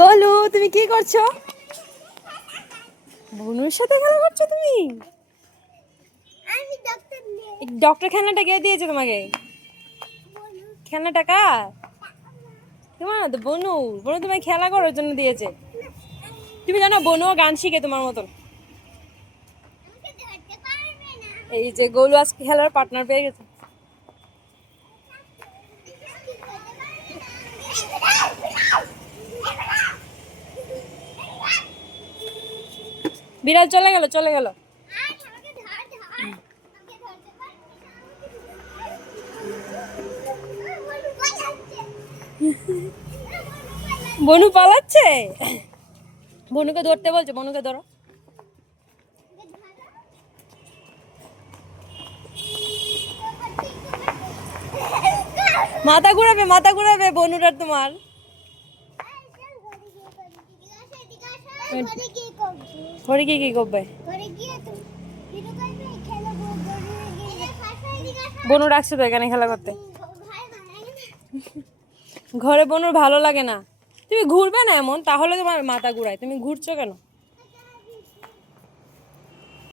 গোলু তুমি কি করছো? বনুর সাথে খেলা করছো তুমি? ডক্টর খেলনাটা কে দিয়েছে তোমাকে? খেলনাটা কার? তোমার না তো, বনু। বনু তোমায় খেলা করার জন্য দিয়েছে। তুমি জানো বনুও গান শিখে তোমার মতন। এই যে গোলু আজকে খেলার পার্টনার পেয়ে গেছে। বিড়াল চলে গেল, চলে গেল। বনু পালাচ্ছে। বনুকে ধরতে বলছে, বনুকে ধরো। মাথা ঘুরাবে, মাথা ঘুরাবে বনুর আর তোমার। ঘরে কি কি করবে? বনু ডাকছে তো এখানে খেলা করতে। ঘরে বনুর ভালো লাগে না। তুমি ঘুরবে না এমন, তাহলে তোমার মাথা ঘুরায়। তুমি ঘুরছো কেন?